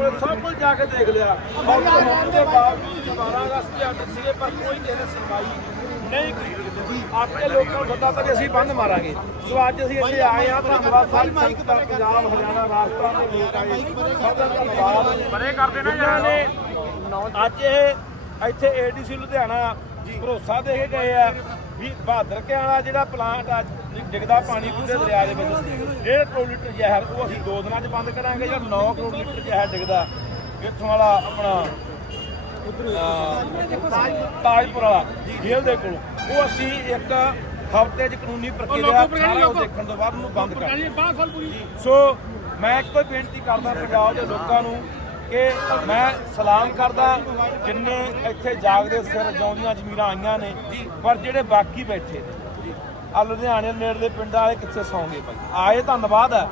ਕੋਲ ਸਭ ਕੁਝ ਜਾ ਕੇ ਦੇਖ ਲਿਆ। ਪਰ ਹੋਣ ਦੇ ਬਾਵਜੂਦ 12 ਅਗਸਤ ਦੇ ਆਰਡਰ ਸੀਗੇ ਪਰ ਕੋਈ ਕਿਸੇ ਨੇ ਸੁਣਵਾਈ ਨਹੀਂ ਕੀਤੀ। ਆਪੇ ਲੋਕਾਂ ਨੂੰ ਪਤਾ ਤਾਂ ਅਸੀਂ ਬੰਦ ਮਾਰਾਂਗੇ। ਸੋ ਅੱਜ ਅਸੀਂ ਇੱਥੇ ਆਏ ਆ ਧੰਨਵਾਦ ਸਾਰੀ ਸੰਗਤਾਂ ਪੰਜਾਬ ਹਰਿਆਣਾ ਰਾਜਸਥਾਨ ਦੇ ਲੋਕ ਆਏ ਸਭ ਦਾ ਧੰਨਵਾਦ। ਬੜੇ ਕਰਦੇ ਨੇ ਜਿਨ੍ਹਾਂ ਨੇ ਅੱਜ ਇਹ ਇੱਥੇ ਏਡੀਸੀ ਲੁਧਿਆਣਾ ਭਰੋਸਾ ਦੇ ਕੇ ਗਏ ਆ। ਵੀ ਬਹਾਦਰ ਕੇ ਵਾਲਾ ਜਿਹੜਾ ਪਲਾਂਟ ਆ ਡਿੱਗਦਾ ਪਾਣੀ ਪੂਰੇ ਦਰਿਆ ਦੇ ਵਿੱਚ। 1.5 ਕਰੋੜ ਲੀਟਰ ਜ਼ਹਿਰ ਉਹ ਅਸੀਂ ਦੋ ਦਿਨਾਂ 'ਚ ਬੰਦ ਕਰਾਂਗੇ ਜਿਹੜਾ 9 ਕਰੋੜ ਲੀਟਰ ਜ਼ਹਿਰ ਡਿੱਗਦਾ ਇੱਥੋਂ ਵਾਲਾ ਆਪਣਾ ਤਾਜਪੁਰ ਵਾਲਾ ਜੇਲ੍ਹ ਦੇ ਕੋਲ। ਉਹ ਅਸੀਂ ਇੱਕ ਹਫ਼ਤੇ 'ਚ ਕਾਨੂੰਨੀ ਪ੍ਰਕਿਰਿਆ ਦੇਖਣ ਤੋਂ ਬਾਅਦ ਉਹਨੂੰ ਬੰਦ ਕਰਾਂਗੇ ਸੋ ਮੈਂ ਇੱਕੋ ਬੇਨਤੀ ਕਰਦਾ ਪੰਜਾਬ ਦੇ ਲੋਕਾਂ ਨੂੰ ਕਿ ਮੈਂ ਸਲਾਮ ਕਰਦਾ ਜਿੰਨੇ ਇੱਥੇ ਜਾਗਦੇ ਸਿਰ ਜਿਉਂਦੀਆਂ ਜ਼ਮੀਰਾਂ ਆਈਆਂ ਨੇ ਪਰ ਜਿਹੜੇ ਬਾਕੀ ਬੈਠੇ ਨੇ ਆ ਲੁਧਿਆਣੇ ਨੇੜੇ ਦੇ ਪਿੰਡਾਂ ਵਾਲੇ ਕਿੱਥੇ ਸੌਂਗੇ ਭਾਈ? ਆਏ ਧੰਨਵਾਦ ਹੈ।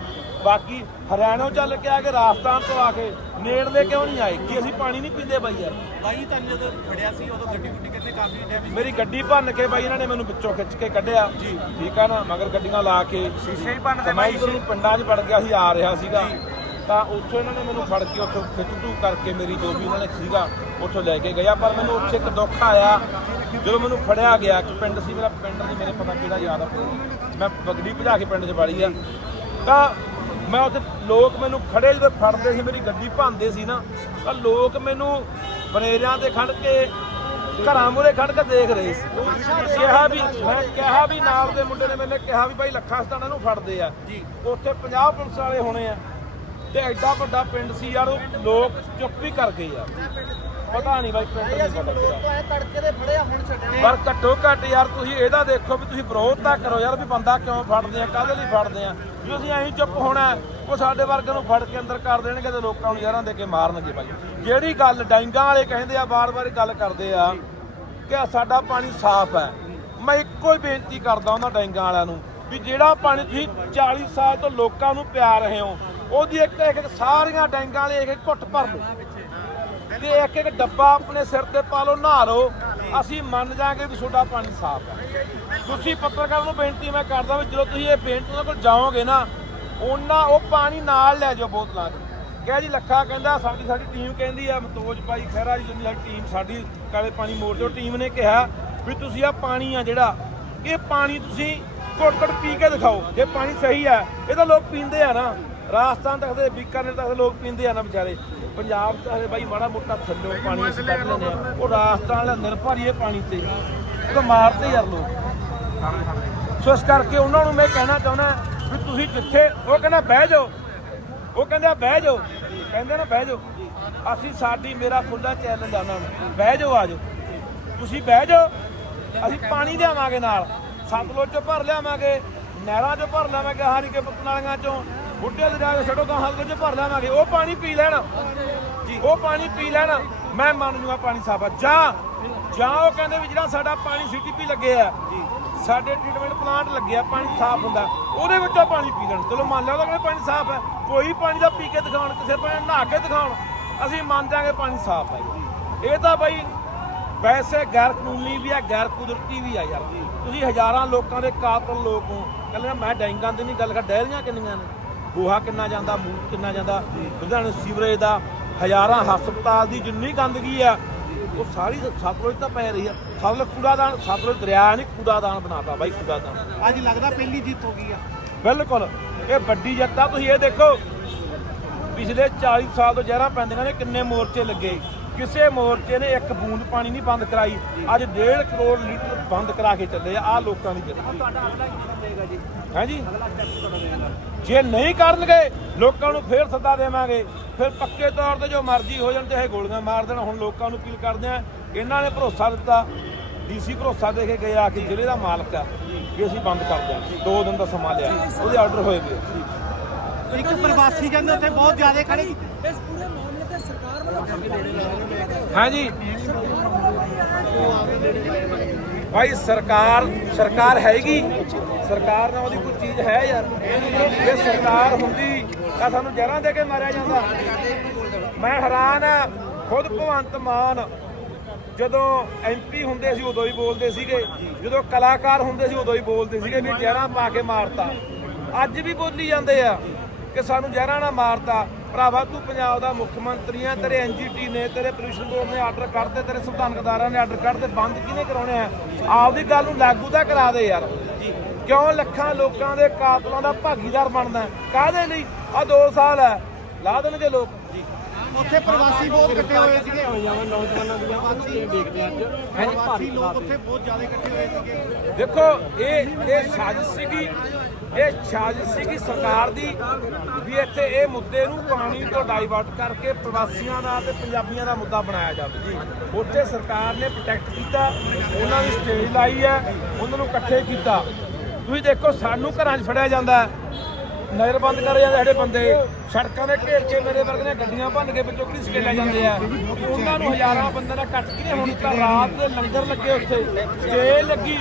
ਬਾਕੀ ਹਰਿਆਣਾ ਚੱਲ ਕੇ ਆ ਕੇ ਰਾਜਸਥਾਨ ਤੋਂ ਆ ਕੇ ਨੇੜਲੇ ਕਿਉਂ ਨਹੀਂ ਆਏ? ਕੀ ਅਸੀਂ ਪਾਣੀ ਨਹੀਂ ਪੀਂਦੇ ਬਾਈ ਯਾਰ? ਬਾਈ ਤੁਹਾਨੂੰ ਜਦੋਂ ਫੜਿਆ ਸੀ ਉਦੋਂ ਗੱਡੀ ਗੁੱਡੀ ਕਹਿੰਦੇ ਕਾਫੀ ਡੈਮੇਜ ਮੇਰੀ ਗੱਡੀ ਭੰਨ ਕੇ ਬਾਈ ਇਹਨਾਂ ਨੇ ਮੈਨੂੰ ਵਿੱਚੋਂ ਖਿੱਚ ਕੇ ਕੱਢਿਆ। ਠੀਕ ਆ ਨਾ? ਮਗਰ ਗੱਡੀਆਂ ਲਾ ਕੇ ਸ਼ੀਸ਼ੇ ਹੀ ਭੰਨ ਮੈਂ ਇੱਧਰੋਂ ਪਿੰਡਾਂ 'ਚ ਵੜ ਗਿਆ ਸੀ ਆ ਰਿਹਾ ਸੀਗਾ। ਤਾਂ ਉੱਥੋਂ ਇਹਨਾਂ ਨੇ ਮੈਨੂੰ ਫੜ ਕੇ ਉੱਥੋਂ ਖਿੱਚ ਧੂ ਕਰਕੇ ਮੇਰੀ ਜੋ ਵੀ ਉਹਨਾਂ ਨੇ ਸੀਗਾ ਉੱਥੋਂ ਲੈ ਕੇ ਗਿਆ। ਪਰ ਮੈਨੂੰ ਉੱਥੇ ਇੱਕ ਦੁੱਖ ਆਇਆ ਜਦੋਂ ਮੈਨੂੰ ਫੜਿਆ ਗਿਆ ਕਿ ਪਿੰਡ ਸੀ ਮੇਰਾ ਪਿੰਡ ਨਹੀਂ ਮੇਰੇ ਪਤਾ ਕਿਹੜਾ ਯਾਦ ਆ ਮੈਂ ਬਗੜੀ ਭਜਾ ਕੇ ਪਿੰਡ 'ਚ ਵੜੀ ਆ। ਤਾਂ ਮੈਂ ਉੱਥੇ ਲੋਕ ਮੈਨੂੰ ਖੜੇ ਜਦੋਂ ਫੜਦੇ ਸੀ ਮੇਰੀ ਗੱਡੀ ਭੰਨਦੇ ਸੀ ਨਾ ਤਾਂ ਲੋਕ ਮੈਨੂੰ ਬਨੇਰਿਆਂ ਤੇ ਖੜ ਕੇ ਘਰਾਂ ਮੂਹਰੇ ਖੜ ਕੇ ਦੇਖ ਰਹੇ ਸੀ। ਕਿਹਾ ਵੀ ਮੈਂ ਕਿਹਾ ਵੀ ਨਾਲ ਦੇ ਮੁੰਡੇ ਨੇ ਮੈਨੂੰ ਕਿਹਾ ਵੀ ਭਾਈ ਲੱਖਾਂ ਸਤਾਣਾ ਨੂੰ ਫੜਦੇ ਆ। ਉੱਥੇ 50 ਪੁਲਿਸ ਵਾਲੇ ਹੋਣੇ ਆ। ਤੇ ਐਡਾ ਵੱਡਾ ਪਿੰਡ ਸੀ ਯਾਰ ਲੋਕ ਚੁੱਪ ਹੀ ਕਰ ਗਏ ਯਾਰ। ਪਤਾ ਨਹੀਂ ਬਾਈ ਪਿੰਡ ਨਹੀਂ ਪਤਾ ਕਿਹੜਾ ਤੜਕੇ ਦੇ ਫੜਿਆ ਹੁਣ ਛੱਡਣੇ ਪਰ ਘੱਟੋ ਘੱਟ ਯਾਰ ਤੁਸੀਂ ਇਹਦਾ ਦੇਖੋ ਵੀ ਤੁਸੀਂ ਵਿਰੋਧ ਤਾਂ ਕਰੋ ਯਾਰ ਵੀ ਬੰਦਾ ਕਿਉਂ ਫੜਦੇ ਆ ਕਾਹਦੇ ਲਈ ਫੜਦੇ ਆ? ਜੇ ਅਸੀਂ ਐਂ ਚੁੱਪ ਹੋਣਾ ਹੈ, ਉਹ ਸਾਡੇ ਵਰਗੇ ਨੂੰ ਫੜ ਕੇ ਅੰਦਰ ਕਰ ਦੇਣਗੇ ਤੇ ਲੋਕਾਂ ਨੂੰ ਯਾਰਾਂ ਦੇ ਕੇ ਮਾਰਨਗੇ ਬਾਈ। ਜਿਹੜੀ ਗੱਲ ਡਾਂਗਾਂ ਵਾਲੇ ਕਹਿੰਦੇ ਆ ਬਾਰ-ਬਾਰ ਗੱਲ ਕਰਦੇ ਆ ਕਿ ਸਾਡਾ ਪਾਣੀ ਸਾਫ਼ ਹੈ। ਮੈਂ ਇੱਕੋ ਹੀ ਬੇਨਤੀ ਕਰਦਾ ਉਹਨਾਂ ਡਾਂਗਾਂ ਵਾਲਿਆਂ ਨੂੰ ਵੀ ਜਿਹੜਾ ਪਾਣੀ ਤੁਸੀਂ 40 ਸਾਲ ਤੋਂ ਲੋਕਾਂ ਨੂੰ ਪਿਆ ਰਹੇ ਹੋ ਉਹਦੀ ਇੱਕ ਇੱਕ ਸਾਰੀਆਂ ਡੈਂਗਾਂ ਵਾਲੇ ਇੱਕ ਘੁੱਟ ਭਰ ਲਓ ਤੇ ਇੱਕ ਇੱਕ ਡੱਬਾ ਆਪਣੇ ਸਿਰ ਤੇ ਪਾ ਲਓ, ਨਹਾ ਲਓ। ਅਸੀਂ ਮੰਨ ਜਾਾਂਗੇ ਵੀ ਤੁਹਾਡਾ ਪਾਣੀ ਸਾਫ਼ ਹੈ ਤੁਸੀਂ ਪੱਤਰਕਾਰ ਨੂੰ ਬੇਨਤੀ ਮੈਂ ਕਰਦਾ ਵੀ ਜਦੋਂ ਤੁਸੀਂ ਇਹ ਬੇਨਤੀ ਉਹਨਾਂ ਕੋਲ ਜਾਓਗੇ ਨਾ, ਉਹਨਾਂ ਉਹ ਪਾਣੀ ਨਾਲ ਲੈ ਜਾਓ ਬੋਤਲਾਂ 'ਚ ਕਿਹਾ ਜੀ, ਲੱਖਾ ਕਹਿੰਦਾ, ਸਾਡੀ ਸਾਡੀ ਟੀਮ ਕਹਿੰਦੀ ਆ, ਮਤੋਜ ਭਾਈ ਖਹਿਰਾ ਜੀ, ਜਿੰਨੀ ਸਾਡੀ ਟੀਮ ਸਾਡੀ ਕਾਲੇ ਪਾਣੀ ਮੋਰਚਾ ਟੀਮ ਨੇ ਕਿਹਾ ਵੀ ਤੁਸੀਂ ਆ ਪਾਣੀ ਆ ਜਿਹੜਾ, ਇਹ ਪਾਣੀ ਤੁਸੀਂ ਘੁੱਟ ਘੁੱਟ ਪੀ ਕੇ ਦਿਖਾਓ। ਜੇ ਪਾਣੀ ਸਹੀ ਆ, ਇਹ ਤਾਂ ਲੋਕ ਪੀਂਦੇ ਆ ਨਾ। ਰਾਜਸਥਾਨ ਤੱਕ ਦੇ ਬੀਕਾਨੇਰ ਤੱਕ ਦੇ ਲੋਕ ਪੀਂਦੇ ਆ ਨਾ ਵਿਚਾਰੇ। ਪੰਜਾਬ ਚ ਹਲੇ ਬਾਈ ਮਾੜਾ ਮੋਟਾ ਥੱਲੋਂ ਪਾਣੀ ਅਸੀਂ ਕੱਢ ਲੈਂਦੇ ਆ। ਉਹ ਰਾਜਸਥਾਨ ਵਾਲਾ ਨਿਰਭਰ ਹੀ ਇਹ ਪਾਣੀ ਤੇ। ਉਹ ਤਾਂ ਮਾਰਦੇ ਯਾਰ ਲੋਕ। ਸੋ ਇਸ ਕਰਕੇ ਉਹਨਾਂ ਨੂੰ ਮੈਂ ਕਹਿਣਾ ਚਾਹੁੰਦਾ ਵੀ ਤੁਸੀਂ ਜਿੱਥੇ ਉਹ ਕਹਿੰਦਾ ਬਹਿ ਜਾਓ। ਉਹ ਕਹਿੰਦਾ ਬਹਿ ਜਾਓ। ਕਹਿੰਦੇ ਨਾ ਬਹਿ ਜਾਓ। ਅਸੀਂ ਸਾਡੀ ਮੇਰਾ ਖੁੱਲਾ ਚੈਲੰਜ ਆ ਉਹਨਾਂ ਨੂੰ। ਬਹਿ ਜਾਓ ਆ ਜਾਓ। ਤੁਸੀਂ ਬਹਿ ਜਾਓ। ਅਸੀਂ ਪਾਣੀ ਲਿਆਵਾਂਗੇ ਨਾਲ। ਸਤਲੁਜ ਚੋਂ ਭਰ ਲਿਆਵਾਂਗੇ। ਨਹਿਰਾਂ ਚੋਂ ਭਰ ਲਿਆਵਾਂਗੇ। ਹਾਰੀ ਕੇ ਪਤਨਾਲੀਆਂ ਚੋਂ। ਬੁੱਢੇ ਦਰਿਆ ਦੇ ਛੱਡੋ ਤਾਂ ਹਲਕੇ ਚੋਂ ਭਰ ਲਿਆਵਾਂਗੇ ਉਹ ਪਾਣੀ ਪੀ ਲੈਣ। ਉਹ ਪਾਣੀ ਪੀ ਲੈਣ। ਮੈਂ ਮੰਨ ਜੂਗਾ ਪਾਣੀ ਸਾਫ਼ ਆ। ਜਾਂ ਜਾਂ ਉਹ ਕਹਿੰਦੇ ਵੀ ਜਿਹੜਾ ਸਾਡਾ ਪਾਣੀ ਸੀਟੀਪੀ ਲੱਗੇ ਆ ਸਾਡੇ ਟ੍ਰੀਟਮੈਂਟ ਪਲਾਂਟ ਲੱਗਿਆ ਪਾਣੀ ਸਾਫ਼ ਹੁੰਦਾ। ਉਹਦੇ ਵਿੱਚੋਂ ਪਾਣੀ ਪੀ ਲੈਣ। ਚਲੋ ਮੰਨ ਲਿਆ ਉਹਦਾ ਕਹਿੰਦੇ ਪਾਣੀ ਸਾਫ਼ ਹੈ ਕੋਈ ਪਾਣੀ ਦਾ ਪੀ ਕੇ ਦਿਖਾਉਣ ਕਿਸੇ ਪਾਣੀ ਨਹਾ ਕੇ ਦਿਖਾਉਣ ਅਸੀਂ ਮੰਨ ਜਾਾਂਗੇ ਪਾਣੀ ਸਾਫ਼ ਹੈ ਇਹ ਤਾਂ ਬਾਈ ਵੈਸੇ ਗੈਰ ਕਾਨੂੰਨੀ ਵੀ ਆ ਗੈਰ ਕੁਦਰਤੀ ਵੀ ਆ ਯਾਰ। ਤੁਸੀਂ ਹਜ਼ਾਰਾਂ ਲੋਕਾਂ ਦੇ ਕਾਤਲ ਲੋਕ ਹੋ। ਕਹਿੰਦੇ ਮੈਂ ਡੈਂਗਾਂ ਦੀ ਨਹੀਂ ਗੱਲ ਕਰ ਡੈਰੀਆਂ ਕਿੰਨੀਆਂ ਨੇ? ਗੋਹਾ ਕਿੰਨਾ ਜਾਂਦਾ ਮੂਤ ਕਿੰਨਾ ਜਾਂਦਾ ਲੁਧਿਆਣੇ ਸੀਵਰੇਜ ਦਾ ਹਜ਼ਾਰਾਂ ਹਸਪਤਾਲ ਦੀ ਜਿੰਨੀ ਗੰਦਗੀ ਆ ਉਹ ਸਾਰੀ ਸਤਲੁਜ ਤਾਂ ਪੈ ਰਹੀ ਆ। ਸਤਲੁਜ ਕੂੜਾਦਾਨ ਸਤਲੁਜ ਦਰਿਆ ਨਹੀਂ ਕੂੜਾਦਾਨ ਬਣਾਤਾ ਬਾਈ ਕੂੜਾਦਾਨ। ਅੱਜ ਲੱਗਦਾ ਪਹਿਲੀ ਜਿੱਤ ਹੋ ਗਈ ਆ। ਬਿਲਕੁਲ ਇਹ ਵੱਡੀ ਜਿੱਤ ਆ। ਤੁਸੀਂ ਇਹ ਦੇਖੋ ਪਿਛਲੇ 40 ਸਾਲ ਤੋਂ ਜ਼ਹਿਰਾਂ ਪੈਂਦੀਆਂ ਨੇ ਕਿੰਨੇ ਮੋਰਚੇ ਲੱਗੇ। ਕਿਸੇ ਮੋਰਚੇ ਨੇ ਇੱਕ ਬੂੰਦ ਪਾਣੀ ਨਹੀਂ ਬੰਦ ਕਰਾਈ। ਅੱਜ 1.5 ਕਰੋੜ ਲੀਟਰ ਬੰਦ ਕਰਾ ਕੇ ਚੱਲੇ ਆ ਆਹ ਲੋਕਾਂ ਦੀ ਜਿੱਤ ਤੁਹਾਡਾ ਅਗਲਾ ਕੀ ਦੇਗਾ ਜੀ? ਅਗਲਾ ਸਟੈਪ ਤੁਹਾਡਾ ਜੇ ਨਹੀਂ ਕਰਨਗੇ ਲੋਕਾਂ ਨੂੰ ਫੇਰ ਸੱਦਾ ਦੇਵਾਂਗੇ। ਫਿਰ ਪੱਕੇ ਤੌਰ ਤੇ ਜੋ ਮਰਜ਼ੀ ਹੋ ਜਾਣ ਤੇ ਇਹ ਗੋਲੀਆਂ ਮਾਰ ਦੇਣ ਹੁਣ ਲੋਕਾਂ ਨੂੰ ਅਪੀਲ ਕਰਦੇ ਆ ਇਹਨਾਂ ਨੇ ਭਰੋਸਾ ਦਿੱਤਾ ਡੀਸੀ ਭਰੋਸਾ ਦੇ ਕੇ ਗਏ ਆ ਕਿ ਜ਼ਿਲ੍ਹੇ ਦਾ ਮਾਲਕ ਆ ਕਿ ਅਸੀਂ ਬੰਦ ਕਰ ਦਿਆਂਗੇ। ਦੋ ਦਿਨ ਦਾ ਸਮਾਂ ਲਿਆ ਉਹਦੇ ਆਰਡਰ ਹੋਏ ਵੇ ਇੱਕ ਪ੍ਰਵਾਸੀ ਕਹਿੰਦੇ ਉੱਥੇ ਬਹੁਤ ਜ਼ਿਆਦਾ ਖੜੇ। ਇਸ ਪੂਰੇ ਹਾਂਜੀ। ਭਾਈ, ਸਰਕਾਰ ਸਰਕਾਰ ਹੈਗੀ। ਸਰਕਾਰ ਨਾਲ ਉਹਦੀ ਕੋਈ ਚੀਜ਼ ਹੈ ਯਾਰ। ਜੇ ਸਰਕਾਰ ਹੁੰਦੀ, ਤਾਂ ਸਾਨੂੰ ਜ਼ਹਿਰਾਂ ਦੇ ਕੇ ਮਾਰਿਆ ਜਾਂਦਾ। ਮੈਂ ਹੈਰਾਨ ਆ, ਖੁਦ ਭਗਵੰਤ ਮਾਨ ਜਦੋਂ ਐਮਪੀ ਹੁੰਦੇ ਸੀ, ਉਦੋਂ ਹੀ ਬੋਲਦੇ ਸੀਗੇ। ਜਦੋਂ ਕਲਾਕਾਰ ਹੁੰਦੇ ਸੀ, ਉਦੋਂ ਹੀ ਬੋਲਦੇ ਸੀਗੇ ਵੀ ਜ਼ਹਿਰਾਂ ਪਾ ਕੇ ਮਾਰਤਾ। ਅੱਜ ਵੀ ਬੋਲੀ ਜਾਂਦੇ ਆ ਕਿ ਸਾਨੂੰ ਜ਼ਹਿਰਾਂ ਨਾਲ ਮਾਰਤਾ। ਭਰਾਵਾ ਤੂੰ ਪੰਜਾਬ ਦਾ ਮੁੱਖ ਮੰਤਰੀ ਆ ਤੇਰੇ ਐਨਜੀਟੀ ਨੇ ਤੇਰੇ ਪੋਲੂਸ਼ਨ ਬੋਰਡ ਨੇ ਆਰਡਰ ਕੱਢਦੇ ਤੇਰੇ ਸੰਵਿਧਾਨਕਦਾਰਾਂ ਨੇ ਆਰਡਰ ਕੱਢਦੇ ਬੰਦ ਕਿਹਨੇ ਕਰਾਉਣੇ ਆ? ਆਪਦੀ ਗੱਲ ਨੂੰ ਲਾਗੂ ਤਾਂ ਕਰਾ ਦੇ ਯਾਰ। ਕਿਉਂ ਲੱਖਾਂ ਲੋਕਾਂ ਦੇ ਕਾਤਲਾਂ ਦਾ ਭਾਗੀਦਾਰ ਬਣਦਾ? ਕਾਹਦੇ ਲਈ? ਆ 2 ਸਾਲ ਹੈ। ਲਾ ਦੇਣਗੇ ਲੋਕ। ਉੱਥੇ ਪ੍ਰਵਾਸੀ ਬਹੁਤ ਇਕੱਠੇ ਹੋਏ ਸੀਗੇ। ਨੌਜਵਾਨਾਂ ਦੀਆਂ ਪ੍ਰਵਾਸੀ ਦੇਖਦੇ ਅੱਜ। ਪ੍ਰਵਾਸੀ ਲੋਕ ਉੱਥੇ ਬਹੁਤ ਜ਼ਿਆਦਾ ਇਕੱਠੇ ਹੋਏ ਸੀਗੇ। ਦੇਖੋ ਇਹ ਇਹ ਸਾਜ਼ਿਸ਼ ਸੀਗੀ ਇਹ ਸਾਜ਼ਿਸ਼ ਸੀਗੀ ਸਰਕਾਰ ਦੀ ਵੀ ਇੱਥੇ ਇਹ ਮੁੱਦੇ ਨੂੰ ਪਾਣੀ ਤੋਂ ਡਾਈਵਰਟ ਕਰਕੇ ਪ੍ਰਵਾਸੀਆਂ ਦਾ ਤੇ ਪੰਜਾਬੀਆਂ ਦਾ ਮੁੱਦਾ ਬਣਾਇਆ ਜਾਵੇ। ਜੀ ਉੱਥੇ ਸਰਕਾਰ ਨੇ ਪ੍ਰੋਟੈਕਟ ਕੀਤਾ ਉਹਨਾਂ ਦੀ ਸਟੇਜ ਲਾਈ ਹੈ ਉਹਨਾਂ ਨੂੰ ਇਕੱਠੇ ਕੀਤਾ। ਤੁਸੀਂ ਦੇਖੋ ਸਾਨੂੰ ਘਰਾਂ 'ਚ ਫੜਿਆ ਜਾਂਦਾ ਹੈ। ਨਜ਼ਰ ਬੰਦ ਕਰੇ ਜਾਂਦੇ ਸਾਡੇ ਬੰਦੇ। ਸੜਕਾਂ ਦੇ ਘੇਰ ਕੇ ਮੇਰੇ ਵਰਗੇ ਦੀਆਂ ਗੱਡੀਆਂ ਭੰਨ ਕੇ ਵਿੱਚੋਂ ਘੜੀਸ ਕੇ ਲੈ ਜਾਂਦੇ ਆ। ਉਹਨਾਂ ਨੂੰ ਹਜ਼ਾਰਾਂ ਬੰਦੇ ਦਾ ਕੱਟ ਕਿਨੇ ਹੁਣ? ਤਾਂ ਰਾਤ ਦੇ ਲੰਗਰ ਲੱਗੇ ਉੱਥੇ ਸਟੇ ਲੱਗੀ।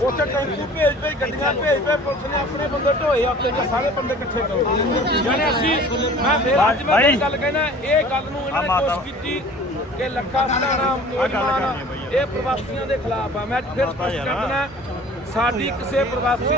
ਉੱਥੇ ਟੈਂਪੂ ਭੇਜ ਭੇਜ ਗੱਡੀਆਂ ਭੇਜ ਭੇਜ ਪੁਲਿਸ ਨੇ ਆਪਣੇ ਬੰਦੇ ਢੋਏ ਉੱਥੇ ਕਿ ਸਾਰੇ ਬੰਦੇ ਇਕੱਠੇ ਕਰੋ ਜਾਨੇ ਅਸੀਂ ਮੈਂ ਫੇਰ ਅੱਜ ਮੈਂ ਇਹ ਗੱਲ ਕਹਿਣਾ ਇਹ ਗੱਲ ਨੂੰ ਇਹਨਾਂ ਨੇ ਕੋਸ਼ਿਸ਼ ਕੀਤੀ ਕਿ ਲੱਖਾ ਨੌਜਵਾਨ ਇਹ ਪ੍ਰਵਾਸੀਆਂ ਦੇ ਖਿਲਾਫ ਆ। ਮੈਂ ਫਿਰ ਸਪਸ਼ਟ ਕਰ ਦੇਣਾ ਸਾਡੀ ਕਿਸੇ ਪ੍ਰਵਾਸੀ